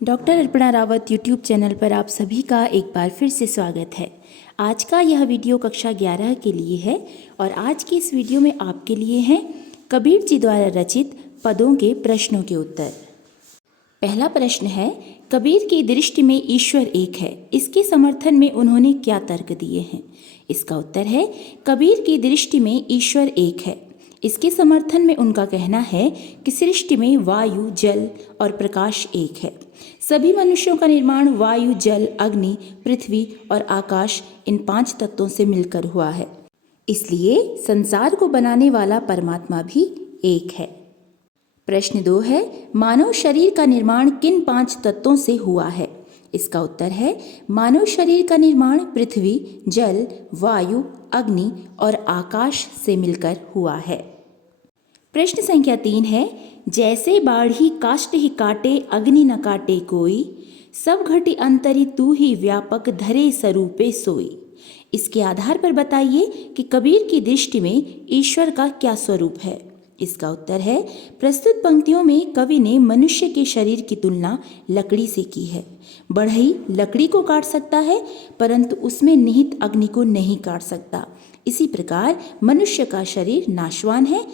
Doctor Arpana Rawat YouTube channel पर आप सभी का एक बार फिर से स्वागत है। आज का यह वीडियो कक्षा 11 के लिए है और आज की इस वीडियो में आपके लिए हैं कबीर जी द्वारा रचित पदों के प्रश्नों के उत्तर। पहला प्रश्न है, कबीर की दृष्टि में ईश्वर एक है, इसके समर्थन में उन्होंने क्या तर्क दिए हैं? इसका उत्तर है, कबीर की दृष्टि में ईश्वर एक है। इसके समर्थन में उनका कहना है कि सृष्टि में वायु, जल और प्रकाश एक है। सभी मनुष्यों का निर्माण वायु, जल, अग्नि, पृथ्वी और आकाश इन 5 तत्वों से मिलकर हुआ है। इसलिए संसार को बनाने वाला परमात्मा भी एक है। प्रश्न 2 है, मानव शरीर का निर्माण किन 5 तत्वों से हुआ है? इसका उत्तर है, मानव शरीर का निर्माण पृथ्वी, जल, वायु, अग्नि और आकाश से मिलकर हुआ है। प्रश्न संख्या 3 है, जैसे बाढ़ी काष्ठ ही काटे अग्नि न काटे कोई, सब घटी अंतरी तू ही व्यापक धरे स्वरूपे सोई। इसके आधार पर बताइए कि कबीर की दृष्टि में ईश्वर का क्या स्वरूप है? इसका उत्तर है, प्रस्तुत पंक्तियों में कवि ने मनुष्य के शरीर की तुलना लकड़ी से की है। बढ़ई लकड़ी को काट सकता है परंतु उसमें निहित अग्नि को नहीं काट सकता। इसी प्रकार मनुष्य का शरीर नाशवान है,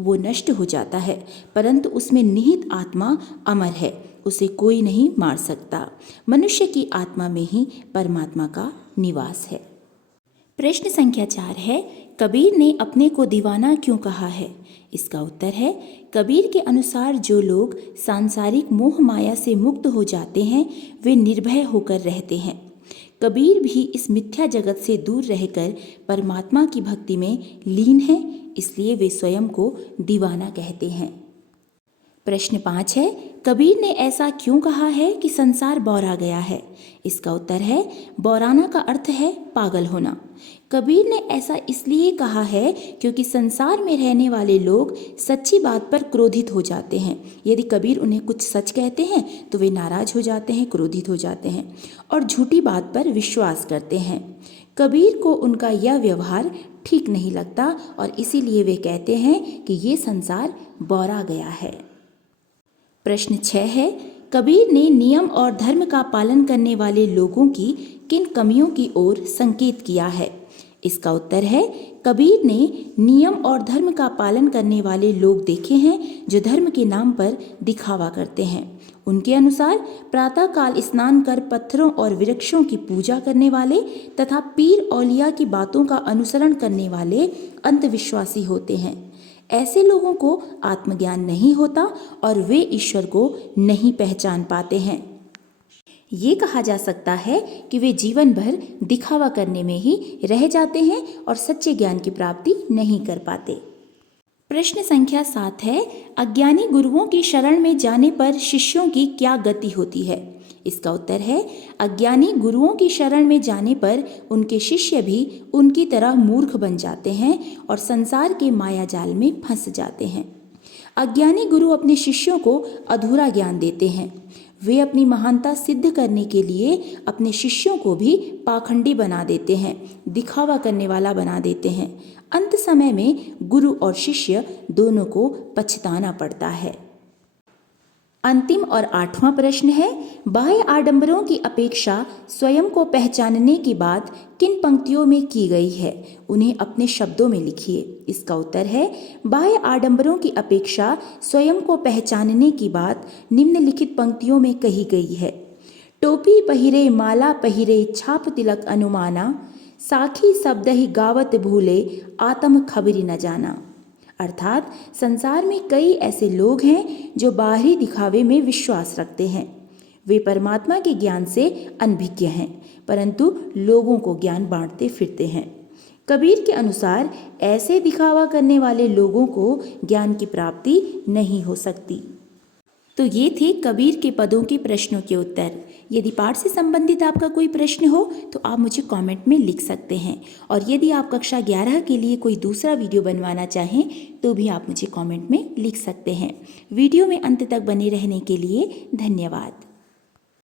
वो नष्ट हो जाता है, परंतु उसमें निहित आत्मा अमर है, उसे कोई नहीं मार सकता। मनुष्य की आत्मा में ही परमात्मा का निवास है। प्रश्न संख्या 4 है, कबीर ने अपने को दीवाना क्यों कहा है? इसका उत्तर है, कबीर के अनुसार जो लोग सांसारिक मोह माया से मुक्त हो जाते हैं वे निर्भय होकर रहते हैं। कबीर भी इस मिथ्या जगत से दूर रहकर परमात्मा की भक्ति में लीन है, इसलिए वे स्वयं को दीवाना कहते हैं। प्रश्न 5 है, कबीर ने ऐसा क्यों कहा है कि संसार बौरा गया है? इसका उत्तर है, बौराना का अर्थ है पागल होना। कबीर ने ऐसा इसलिए कहा है क्योंकि संसार में रहने वाले लोग सच्ची बात पर क्रोधित हो जाते हैं। यदि कबीर उन्हें कुछ सच कहते हैं तो वे नाराज हो जाते हैं, क्रोधित हो जाते हैं और झूठी बात पर विश्वास करते हैं। कबीर को उनका यह व्यवहार ठीक नहीं लगता और इसीलिए वे कहते हैं कि ये संसार बौरा गया है। प्रश्न 6 है, कबीर ने नियम और धर्म का पालन करने वाले लोगों की किन कमियों की ओर संकेत किया है? इसका उत्तर है, कबीर ने नियम और धर्म का पालन करने वाले लोग देखे हैं जो धर्म के नाम पर दिखावा करते हैं। उनके अनुसार प्रातःकाल स्नान कर पत्थरों और वृक्षों की पूजा करने वाले तथा पीर औलिया की बातों का अनुसरण करने वाले अंधविश्वासी होते हैं। ऐसे लोगों को आत्मज्ञान नहीं होता और वे ईश्वर को नहीं पहचान पाते हैं। ये कहा जा सकता है कि वे जीवन भर दिखावा करने में ही रह जाते हैं और सच्चे ज्ञान की प्राप्ति नहीं कर पाते। प्रश्न संख्या 7 है, अज्ञानी गुरुओं की शरण में जाने पर शिष्यों की क्या गति होती है? इसका उत्तर है, अज्ञानी गुरुओं की शरण में जाने पर उनके शिष्य भी उनकी तरह मूर्ख बन जाते हैं और संसार के माया जाल में फंस जाते हैं। अज्ञानी गुरु अपने शिष्यों को अधूरा ज्ञान देते हैं। वे अपनी महानता सिद्ध करने के लिए अपने शिष्यों को भी पाखंडी बना देते हैं, दिखावा करने वाला बना देते हैं। अंत समय में गुरु और शिष्य दोनों को पछताना पड़ता है। अंतिम और 8वां प्रश्न है, बाह्य आडंबरों की अपेक्षा स्वयं को पहचानने की बात किन पंक्तियों में की गई है? उन्हें अपने शब्दों में लिखिए। इसका उत्तर है, बाह्य आडंबरों की अपेक्षा स्वयं को पहचानने की बात निम्नलिखित पंक्तियों में कही गई है। टोपी पहिरे माला पहिरे छाप तिलक अनुमाना, साखी शब्द ही गावत भूले आत्म खबरी न जाना। अर्थात संसार में कई ऐसे लोग हैं जो बाहरी दिखावे में विश्वास रखते हैं। वे परमात्मा के ज्ञान से अनभिज्ञ हैं परंतु लोगों को ज्ञान बांटते फिरते हैं। कबीर के अनुसार ऐसे दिखावा करने वाले लोगों को ज्ञान की प्राप्ति नहीं हो सकती। तो ये थे कबीर के पदों के प्रश्नों के उत्तर। यदि पाठ से संबंधित आपका कोई प्रश्न हो तो आप मुझे कमेंट में लिख सकते हैं और यदि आप कक्षा 11 के लिए कोई दूसरा वीडियो बनवाना चाहें तो भी आप मुझे कमेंट में लिख सकते हैं। वीडियो में अंत तक बने रहने के लिए धन्यवाद।